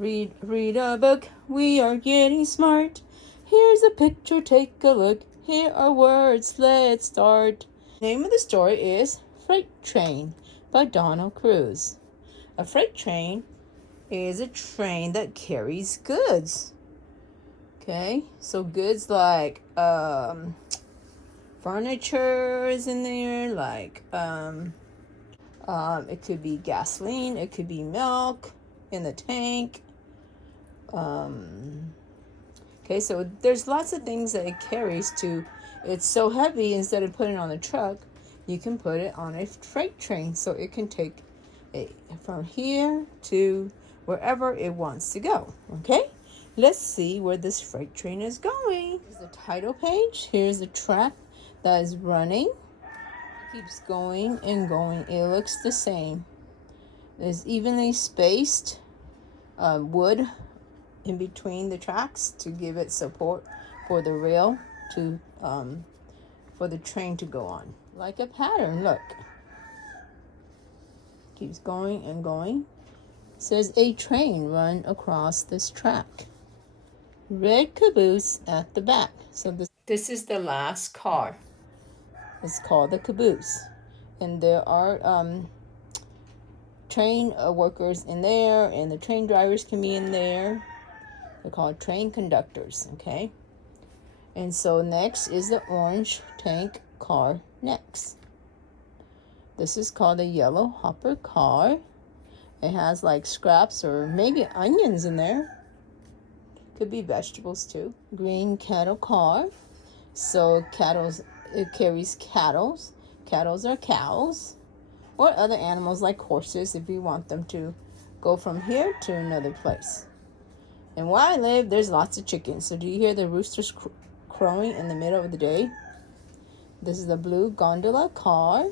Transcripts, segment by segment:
Read a book, we are getting smart. Here's a picture, take a look. Here are words, let's start. Name of the story is Freight Train by Donald Cruz. A freight train is a train that carries goods. Okay, so goods like furniture is in there, like it could be gasoline, it could be milk in the tank. Okay, so there's lots of things that it carries to. It's so heavy, instead of putting it on the truck, you can put it on a freight train, so it can take it from here to wherever it wants to go. Okay, let's see where this freight train is going. Here's the title page. Here's the track that is running. It keeps going and going. It looks the same. There's evenly spaced wood in between the tracks to give it support for the rail to for the train to go on, like a pattern. Look, keeps going and going. It says a train run across this track. Red caboose at the back. So this is the last car. It's called the caboose, and there are train workers in there, and the train drivers can be in there. They're called train conductors, okay? And so next is the orange tank car next. This is called a yellow hopper car. It has like scraps or maybe onions in there. Could be vegetables too. Green cattle car. So it carries cattle. Cattle are cows or other animals like horses if you want them to go from here to another place. And where I live, there's lots of chickens. So do you hear the roosters crowing in the middle of the day? This is the blue gondola car.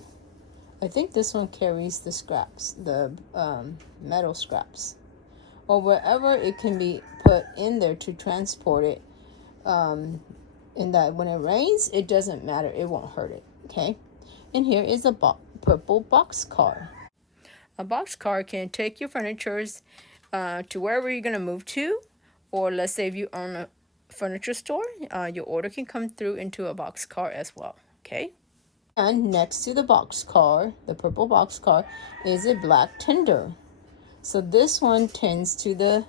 I think this one carries the scraps, the metal scraps, or wherever it can be put in there to transport it. And that when it rains, it doesn't matter. It won't hurt it, okay? And here is a purple box car. A box car can take your furnitures to wherever you're going to move to, or let's say if you own a furniture store, your order can come through into a box car as well, okay? And next to the box car, the purple box car, is a black tender. So this one tends to the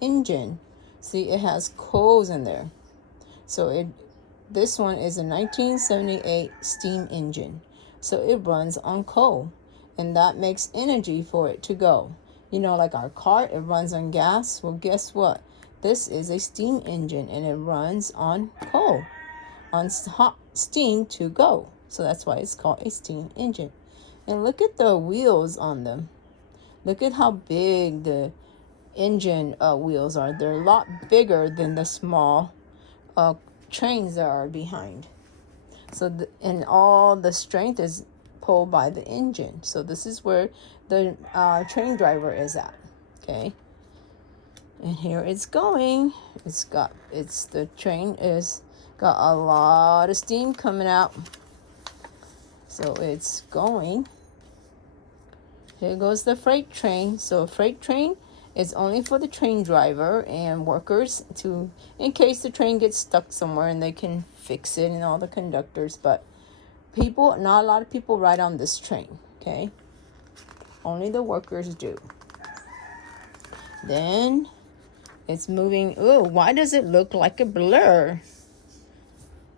engine. See, it has coals in there. So this one is a 1978 steam engine. So it runs on coal, and that makes energy for it to go. You know, like our car, it runs on gas. Well, guess what? This is a steam engine, and it runs on coal, on hot steam to go. So that's why it's called a steam engine. And look at the wheels on them. Look at how big the engine wheels are. They're a lot bigger than the small trains that are behind. So and all the strength is pulled by the engine. So this is where the train driver is at, okay? And here it's going. The train is got a lot of steam coming out. So it's going. Here goes the freight train. So a freight train is only for the train driver and workers in case the train gets stuck somewhere and they can fix it, and all the conductors. But not a lot of people ride on this train, okay? Only the workers do. Then it's moving. Oh, why does it look like a blur?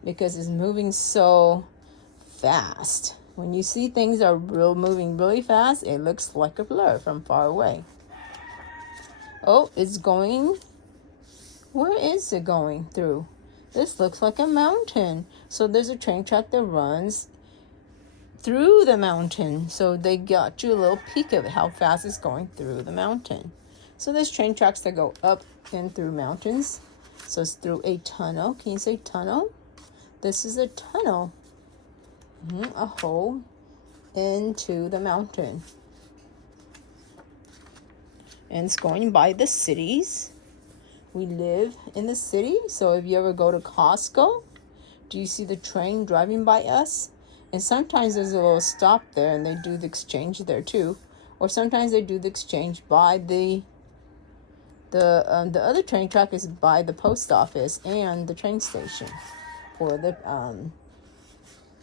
Because it's moving so fast. When you see things are moving really fast, it looks like a blur from far away. Oh, it's going. Where is it going through? This looks like a mountain. So there's a train track that runs through the mountain. So they got you a little peek of how fast it's going through the mountain. So there's train tracks that go up and through mountains. So it's through a tunnel. Can you say tunnel? This is a tunnel. A hole into the mountain. And it's going by the cities. We live in the city. So if you ever go to Costco, do you see the train driving by us? And sometimes there's a little stop there, and they do the exchange there too. Or sometimes they do the exchange by the The other train track is by the post office and the train station for the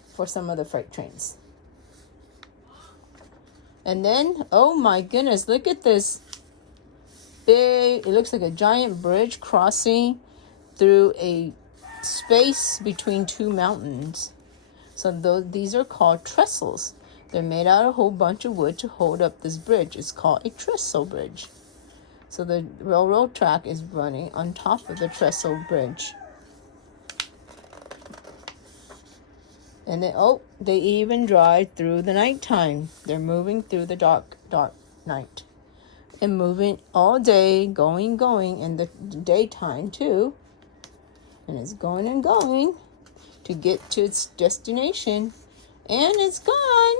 for some of the freight trains. And then, oh my goodness, look at this big, it looks like a giant bridge crossing through a space between two mountains. So these are called trestles. They're made out of a whole bunch of wood to hold up this bridge. It's called a trestle bridge. So the railroad track is running on top of the trestle bridge. And then, oh, they even drive through the nighttime. They're moving through the dark night. And moving all day, going in the daytime too. And it's going and going to get to its destination. And it's gone.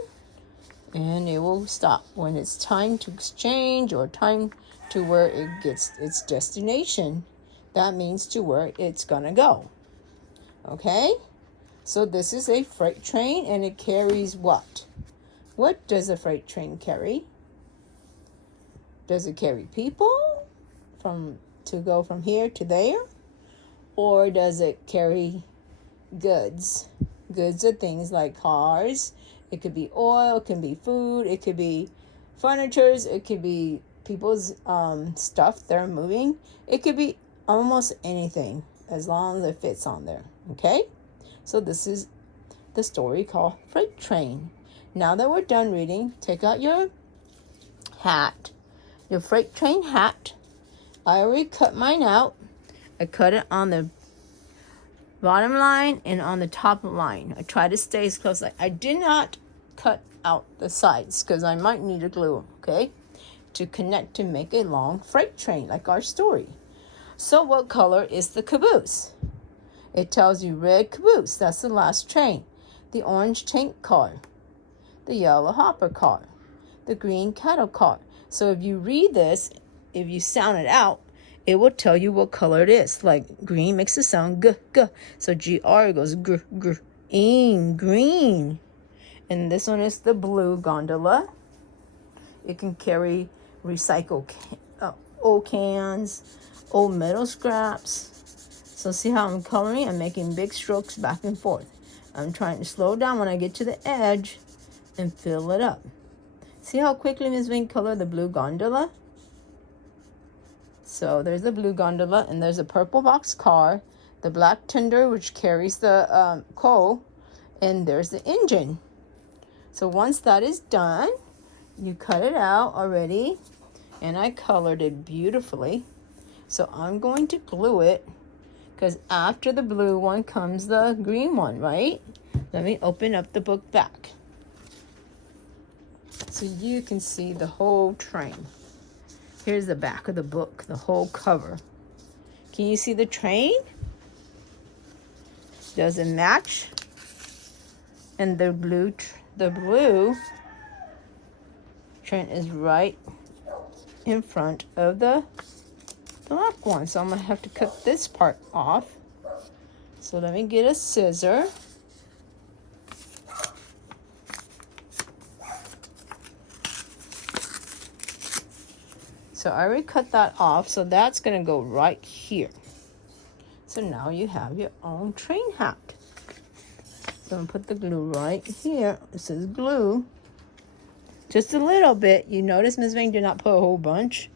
And it will stop when it's time to exchange or time to where it gets its destination. That means to where it's gonna go. Okay? So this is a freight train, and it carries what? What does a freight train carry? Does it carry people to go from here to there? Or does it carry goods? Goods are things like cars. It could be oil, it can be food, it could be furnitures, it could be people's stuff they're moving. It could be almost anything as long as it fits on there. Okay? So this is the story called Freight Train. Now that we're done reading, take out your hat, your freight train hat. I already cut mine out. I cut it on the bottom line and on the top line. I try to stay as close. I did not cut out the sides because I might need to glue them, okay, to connect to make a long freight train like our story. So what color is the caboose? It tells you red caboose, that's the last train. The orange tank car, the yellow hopper car, the green cattle car. So if you read this, if you sound it out, it will tell you what color it is. Like green makes the sound g, g. So GR goes gr, gr, green. And this one is the blue gondola. It can carry recycled old cans, old metal scraps. So see how I'm coloring? I'm making big strokes back and forth. I'm trying to slow down when I get to the edge and fill it up. See how quickly Ms. Vang colored the blue gondola? So there's the blue gondola, and there's a purple box car, the black tender which carries the coal, and there's the engine. So once that is done, you cut it out already, and I colored it beautifully. So I'm going to glue it, because after the blue one comes the green one, right? Let me open up the book back so you can see the whole train. Here's the back of the book, the whole cover. Can you see the train? Does it match? And the blue train is right in front of the black one. So I'm gonna have to cut this part off. So let me get a scissor. So I already cut that off, so that's gonna go right here. So now you have your own train hat. So I'm gonna put the glue right here. It says glue. Just a little bit. You notice Ms. Vang did not put a whole bunch.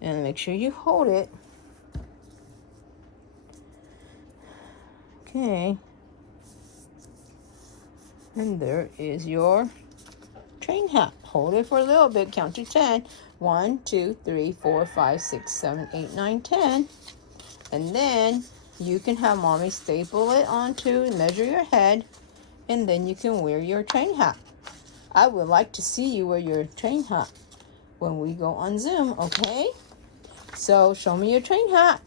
And make sure you hold it. Okay. And there is your train hat. Hold it for a little bit. Count to 10. 1, 2, 3, 4, 5, 6, 7, 8, 9, 10. And then you can have mommy staple it onto and measure your head. And then you can wear your train hat. I would like to see you wear your train hat when we go on Zoom, okay? So show me your train hat.